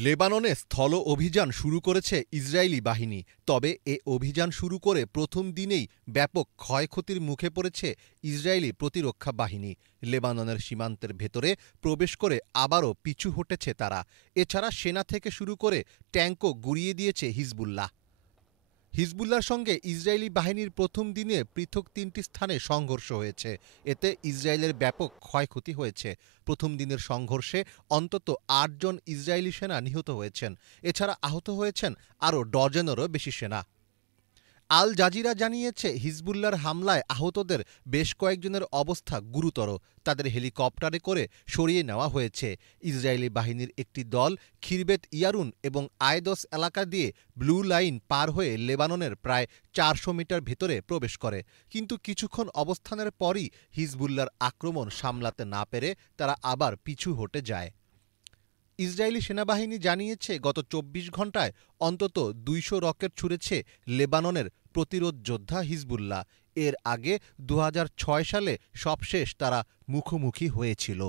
লেবাননে স্থল অভিযান শুরু করেছে ইসরায়েলি বাহিনী। তবে এ অভিযান শুরু করে প্রথম দিনেই ব্যাপক ক্ষয়ক্ষতির মুখে পড়েছে ইসরায়েলি প্রতিরক্ষা বাহিনী। লেবাননের সীমান্তের ভেতরে প্রবেশ করে আবারও পিছু হটেছে তারা। এছাড়া সেনা থেকে শুরু করে ট্যাঙ্কও গুঁড়িয়ে দিয়েছে হিজবুল্লাহ। হিজবুল্লাহর সঙ্গে ইসরায়েলি বাহিনীর প্রথম দিনে পৃথক ৩টি স্থানে সংঘর্ষ হয়েছে। এতে ইসরায়েলের ব্যাপক ক্ষয়ক্ষতি হয়েছে। প্রথম দিনের সংঘর্ষে অন্তত ৮ জন ইসরায়েলি সেনা নিহত হয়েছেন। এছাড়া আহত হয়েছেন আরও ডজনেরও বেশি সেনা। আল জাজিরা জানিয়েছে, হিজবুল্লাহর হামলায় আহতদের বেশ কয়েকজনের অবস্থা গুরুতর। তাদের হেলিকপ্টারে করে সরিয়ে নেওয়া হয়েছে। ইসরায়েলি বাহিনীর একটি দল খিরবেত ইয়ারুন এবং আয়দস এলাকা দিয়ে ব্লু লাইন পার হয়ে লেবাননের প্রায় ৪০০ মিটার ভেতরে প্রবেশ করে। কিন্তু কিছুক্ষণ অবস্থানের পরই হিজবুল্লাহর আক্রমণ সামলাতে না পেরে তারা আবার পিছু হটে যায়। ইসরায়েলি সেনাবাহিনী জানিয়েছে, গত ২৪ ঘণ্টায় অন্তত ২০০ রকেট ছুড়েছে লেবাননের প্রতিরোধ যোদ্ধা হিজবুল্লাহ। এর আগে ২০০৬ সালে সবশেষ তারা মুখোমুখি হয়েছিল।